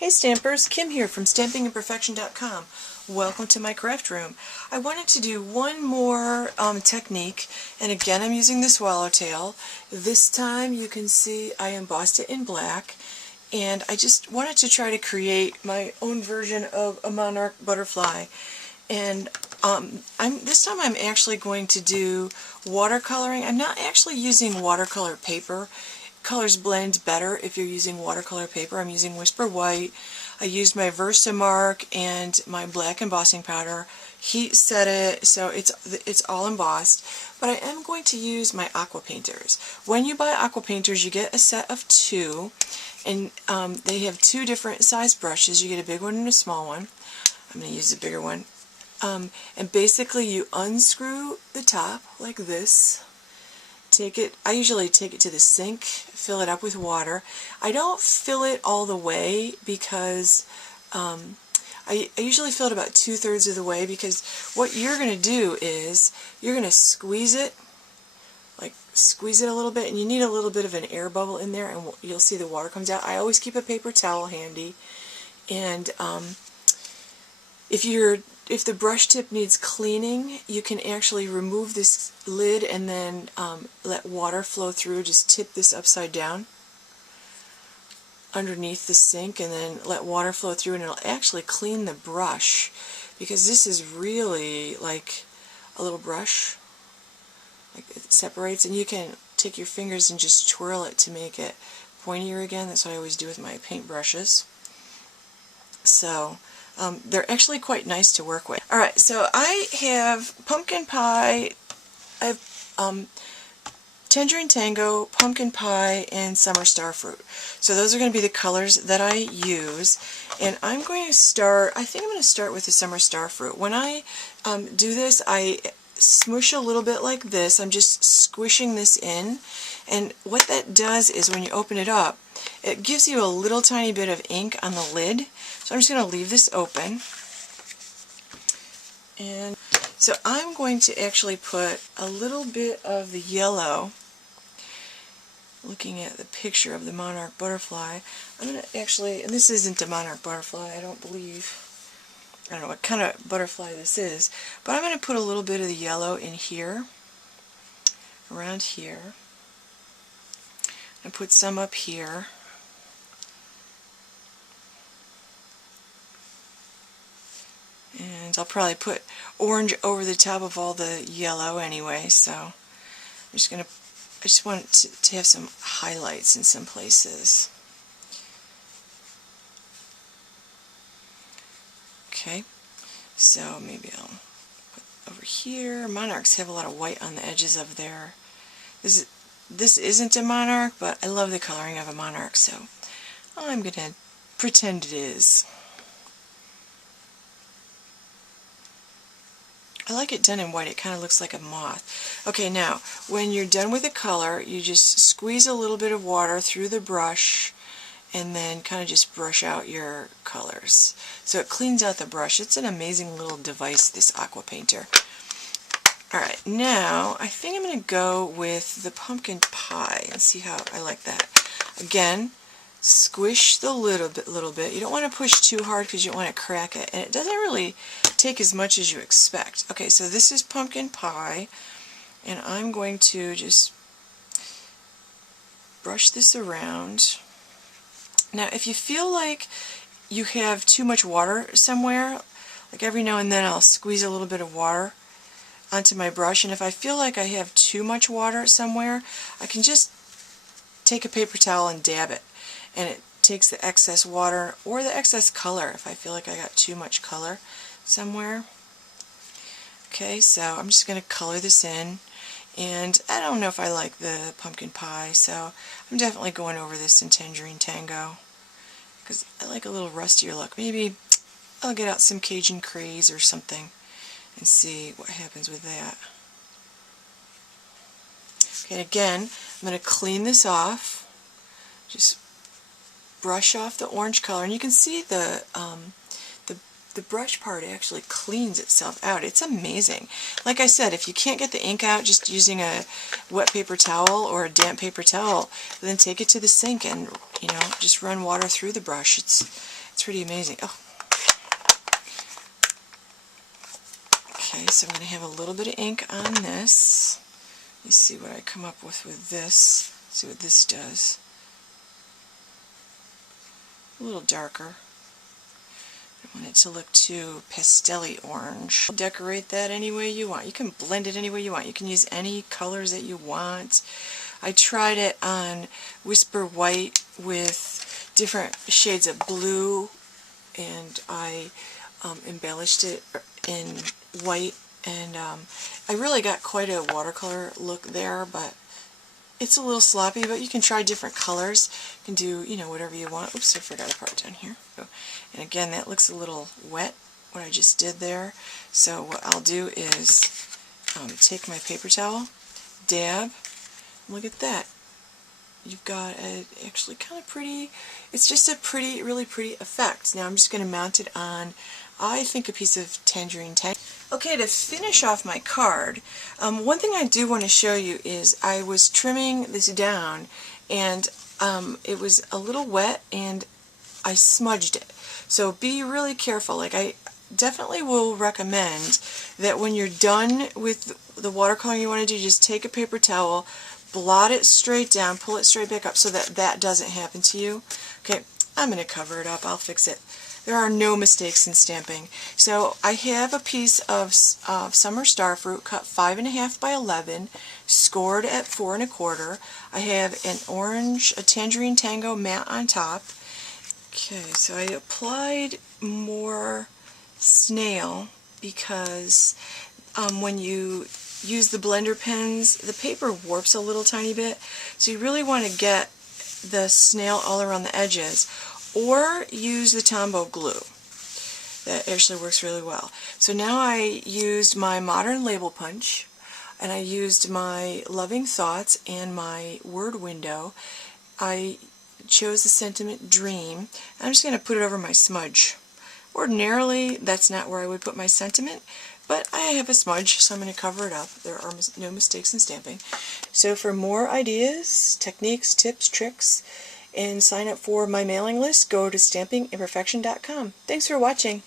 Hey Stampers, Kim here from StampingImperfection.com. Welcome to my craft room. I wanted to do one more technique, and again I'm using the Swallowtail. This time you can see I embossed it in black, and I just wanted to try to create my own version of a monarch butterfly. And this time I'm actually going to do watercoloring. I'm not actually using watercolor paper. Colors blend better if you're using watercolor paper. I'm using Whisper White. I used my Versamark and my black embossing powder. Heat set it so it's all embossed. But I am going to use my Aqua painters. When you buy Aqua painters, you get a set of two, and they have two different size brushes. You get a big one and a small one. I'm going to use the bigger one. And basically you unscrew the top like this. I usually take it to the sink, fill it up with water. I don't fill it all the way because I usually fill it about 2/3 of the way, because what you're going to do is you're going to squeeze it a little bit, and you need a little bit of an air bubble in there, and you'll see the water comes out. I always keep a paper towel handy, and if the brush tip needs cleaning, you can actually remove this lid and then let water flow through. Just tip this upside down underneath the sink and then let water flow through, and it'll actually clean the brush, because this is really like a little brush. Like, it separates, and you can take your fingers and just twirl it to make it pointier again. That's what I always do with my paint brushes. So they're actually quite nice to work with. Alright, so I have pumpkin pie, I have tangerine tango, pumpkin pie, and summer starfruit. So those are going to be the colors that I use. And I'm going to start, I think I'm going to start with the summer starfruit. When I do this, I smush a little bit like this. I'm just squishing this in. And what that does is when you open it up, it gives you a little tiny bit of ink on the lid. So I'm just going to leave this open. And so I'm going to actually put a little bit of the yellow, looking at the picture of the monarch butterfly. I'm going to actually, and this isn't a monarch butterfly, I don't believe. I don't know what kind of butterfly this is, but I'm going to put a little bit of the yellow in here, around here, and put some up here. And I'll probably put orange over the top of all the yellow anyway, so I'm just going to, I just want it to have some highlights in some places. Okay, so maybe I'll put over here. Monarchs have a lot of white on the edges of their, this isn't a monarch, but I love the coloring of a monarch, so I'm going to pretend it is. I like it done in white. It kind of looks like a moth. Okay, now, when you're done with the color, you just squeeze a little bit of water through the brush and then kind of just brush out your colors. So it cleans out the brush. It's an amazing little device, this Aqua painter. Alright, now I think I'm going to go with the pumpkin pie and see how I like that. Again, squish the little bit. You don't want to push too hard because you don't want to crack it, and it doesn't really take as much as you expect. Okay, so this is pumpkin pie, and I'm going to just brush this around. Now, if you feel like you have too much water somewhere, like every now and then I'll squeeze a little bit of water onto my brush, and if I feel like I have too much water somewhere, I can just take a paper towel and dab it, and it takes the excess water or the excess color if I feel like I got too much color somewhere. Okay, so I'm just going to color this in, and I don't know if I like the pumpkin pie, so I'm definitely going over this in tangerine tango because I like a little rustier look. Maybe I'll get out some Cajun craze or something and see what happens with that. Okay, again, I'm going to clean this off. Just brush off the orange color, and you can see the brush part actually cleans itself out. It's amazing. Like I said, if you can't get the ink out just using a wet paper towel or a damp paper towel, then take it to the sink and just run water through the brush. It's It's pretty amazing. Oh. Okay, so I'm going to have a little bit of ink on this. Let me see what I come up with this. See what this does. A little darker. I don't want it to look too pastel-y orange. Decorate that any way you want. You can blend it any way you want. You can use any colors that you want. I tried it on Whisper White with different shades of blue, and I embellished it in white, and I really got quite a watercolor look there, but it's a little sloppy, but you can try different colors. You can do, you know, whatever you want. Oops, I forgot a part down here. And again, that looks a little wet, what I just did there. So what I'll do is take my paper towel, dab, look at that. You've got a actually kind of pretty, it's just a pretty, really pretty effect. Now I'm just going to mount it on, I think, a piece of tangerine tang. Okay, to finish off my card, one thing I do want to show you is I was trimming this down, and it was a little wet, and I smudged it. So be really careful. Like, I definitely will recommend that when you're done with the watercoloring you want to do, just take a paper towel, blot it straight down, pull it straight back up so that that doesn't happen to you. Okay, I'm going to cover it up. I'll fix it. There are no mistakes in stamping. So I have a piece of summer starfruit cut 5.5 by 11, scored at 4 1/4. I have an orange, a tangerine tango matte on top. Okay, so I applied more snail because when you use the blender pens, the paper warps a little tiny bit, so you really want to get the snail all around the edges, or use the Tombow glue. That actually works really well. So now I used my modern label punch, and I used my Loving Thoughts and my word window. I chose the sentiment Dream. I'm just going to put it over my smudge. Ordinarily, that's not where I would put my sentiment, but I have a smudge, so I'm going to cover it up. There are no mistakes in stamping. So for more ideas, techniques, tips, tricks, and sign up for my mailing list, go to stampingimperfection.com. Thanks for watching.